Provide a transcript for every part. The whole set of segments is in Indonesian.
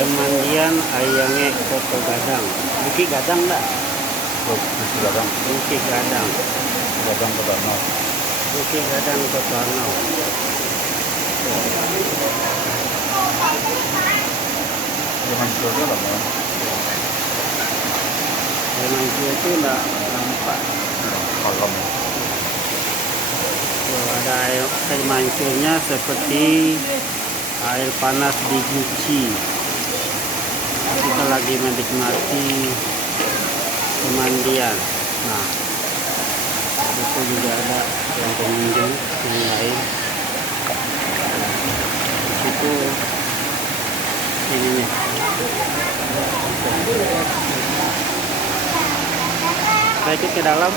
Kemandian Ayange Koto Gadang. Bukit Gadang dah. Bukit Gadang. Bukit Gadang. Gadang Kotono. Bukit Gadang Kotono. Jangan juga lah mau. Memang itu enggak nampak. Malam. Ada air mancurnya seperti air panas di Guci. Kita lagi menikmati pemandian. Nah, itu juga ada yang pengunjung yang lain. Di situ ini nih. Kita ikut ke dalam.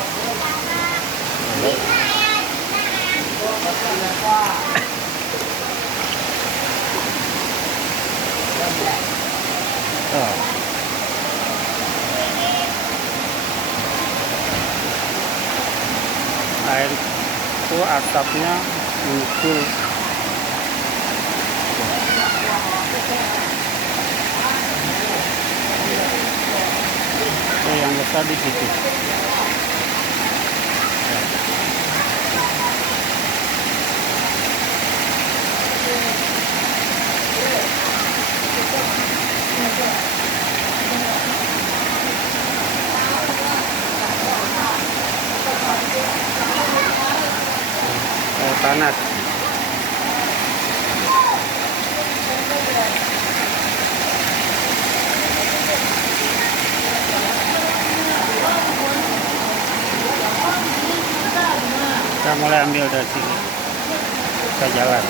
Oh. Air itu asapnya muncul. Yang besar di situ. Air panas. Kita mulai ambil dari sini. Kita jalan.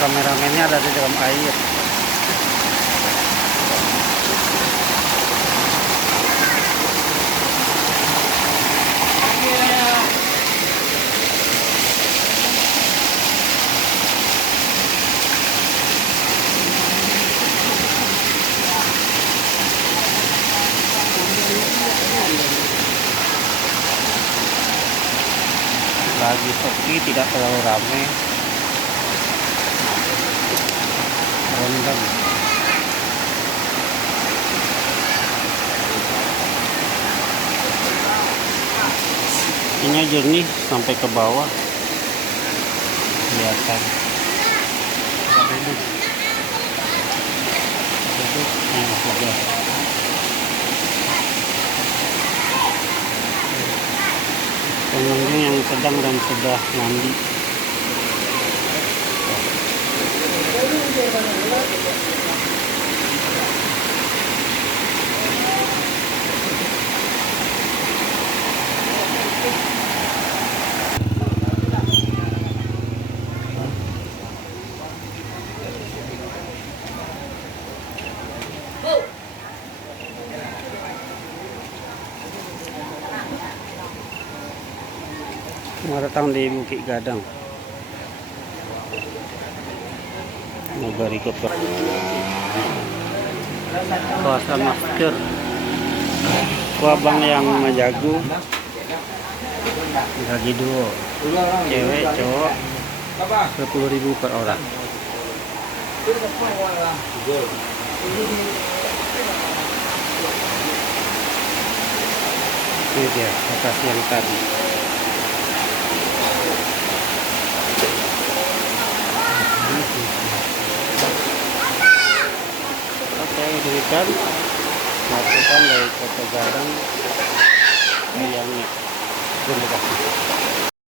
Kameramennya ada di dalam air. Lagi sepi, tidak terlalu ramai. Rendam. Ini jernih sampai ke bawah. Kelihatan. Duduk. Sudah. Pengunjung yang sedang dan sudah mandi. Selamat datang di Bukit Gadang. Nagari ko pa. Puasa masker. Kuabang yang majago. Bagi dua. Cewek, cowok. 10.000 per orang. Ini dia lokasi yang tadi. Oke, demikian melakukan dari Koto Gadang Ayange. Terima kasih.